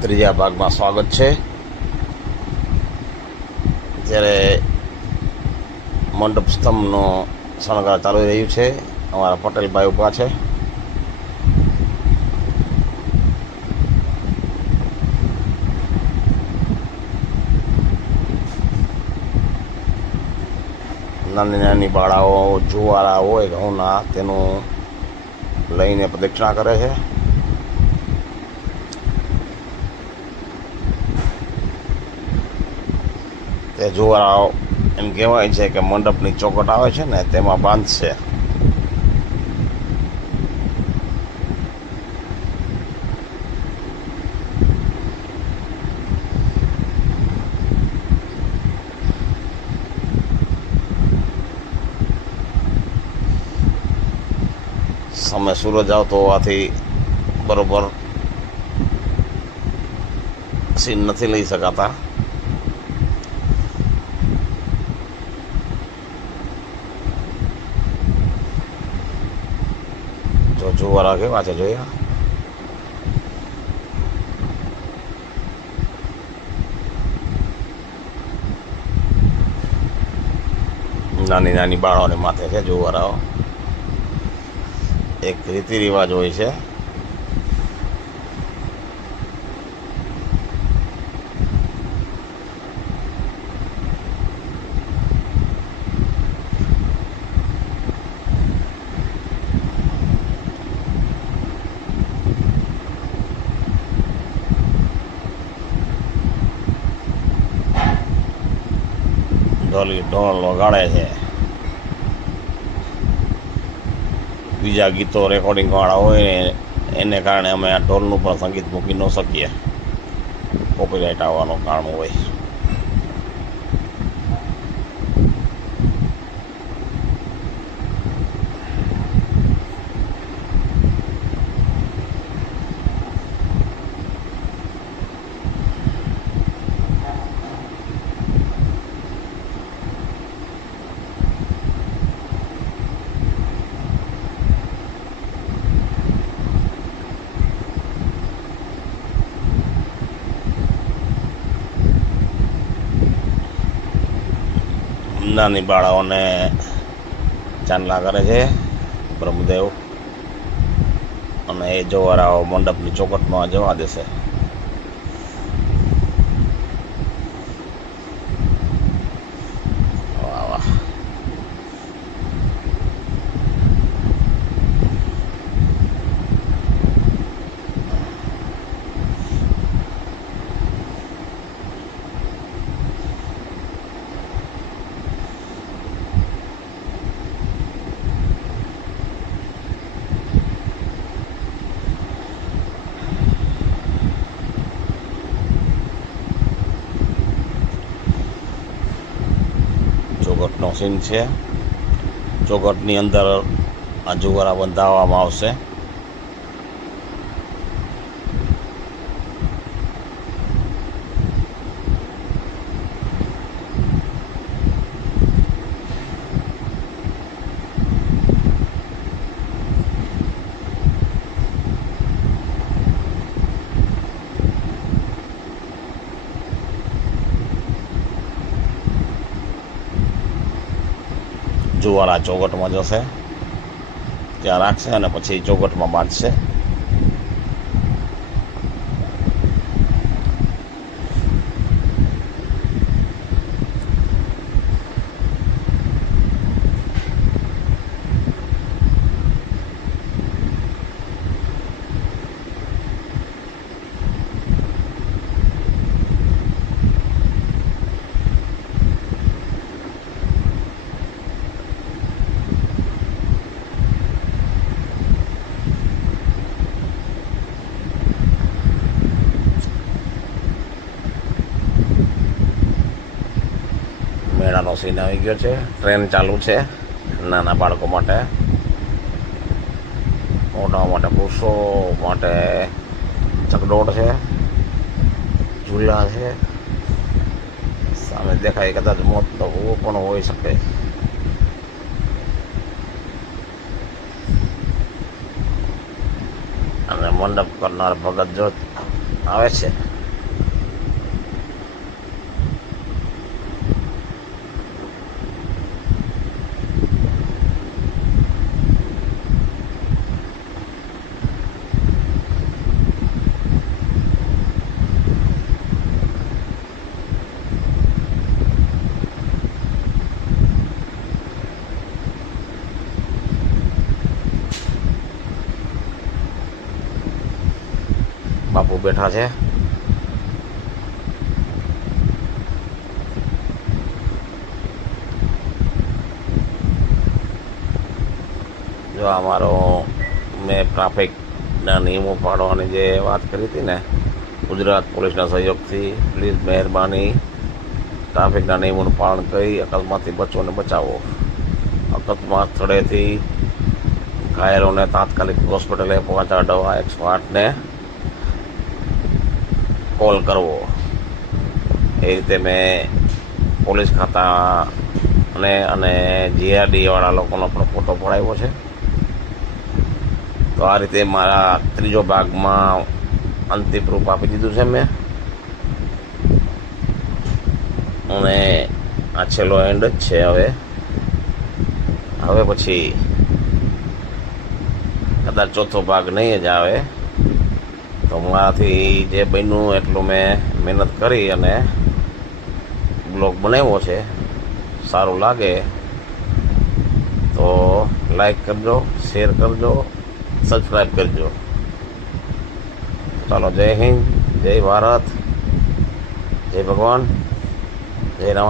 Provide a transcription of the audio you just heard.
ત્રીજા ભાગમાં સ્વાગત છે. જ્યારે મંડપ સ્તંભનો શણગાર ચાલુ રહ્યું છે, અમારા પટેલભાઈ ઊભા છે. નાની નાની બાળાઓ જુવારા હોય, ઘઉંના, તેનું લઈને પ્રદક્ષિણા કરે છે. તે જુવારાઓ એમ કહેવાય છે કે મંડપની ચોકટ આવે છે ને, તેમાં બાંધશે સામે સૂરજ આવતો હોવાથી બરોબર સીન નથી લઈ શકાતા જો જુવારા કેવા છે જોયા નાની નાની બાળાઓને માથે છે જુવારાઓ એક રીતિ રિવાજ હોય છે. ઢોલી ઢોલ વગાડે છે. બીજા ગીતો રેકોર્ડિંગ વાળા હોય ને એને કારણે અમે આ ઢોલનું પણ સંગીત મૂકી ન શકીએ. કોપીરાઇટ આવવાનું કારણ હોય. નાની બાળાઓને ચાંદલા કરે છે બ્રહ્મદેવ. અને એ જોવારાઓ મંડપની ચોકટમાં જવા દેશે. સીન છે. ચોકટની અંદર આ જુવારા બંધાવવામાં આવશે. જુવારા ચોગટમાં જશે. ત્યાં રાખશે અને પછી ચોગટમાં બાંધશે. મેળાનો સીન આવી ગયો છે. ટ્રેન ચાલુ છે, નાના બાળકો માટે. મોટા માટે, પુરુષો માટે ચકડોળ છે, ઝૂલા છે. સામે દેખાય કદાચ મોતનો કૂવો પણ હોઈ શકે. અને મંડપ કરનાર ભગત જો આવે છે. બાપુ બેઠા છે. જો આ મારો મેં ટ્રાફિકના નિયમો પાડવાની જે વાત કરી હતી ને, ગુજરાત પોલીસના સહયોગથી પ્લીઝ મહેરબાની ટ્રાફિકના નિયમોનું પાલન કરી, અકસ્માતથી બચો અને બચાવો. અકસ્માત સ્થળેથી ઘાયલોને તાત્કાલિક હોસ્પિટલે પહોંચાડવા એકસો આઠને કોલ કરવો. એ રીતે મેં પોલીસ ખાતા અને અને જીઆરડીવાળા લોકોનો પણ ફોટો પડાવ્યો છે. તો આ રીતે મારા ત્રીજો ભાગમાં અંતિમ રૂપ આપી દીધું છે મેં. અને આ છેલ્લો એન્ડ જ છે હવે. હવે પછી કદાચ ચોથો ભાગ નહીં જ આવે. તો મારાથી જે બન્યું એટલું મેં મહેનત કરી અને બ્લોગ બનાવ્યો છે, સારું લાગે, તો લાઈક કરજો, શેર કરજો, સબસ્ક્રાઈબ કરજો. ચાલો, જય હિન્દ, જય ભારત, જય ભગવાન, જય રામા.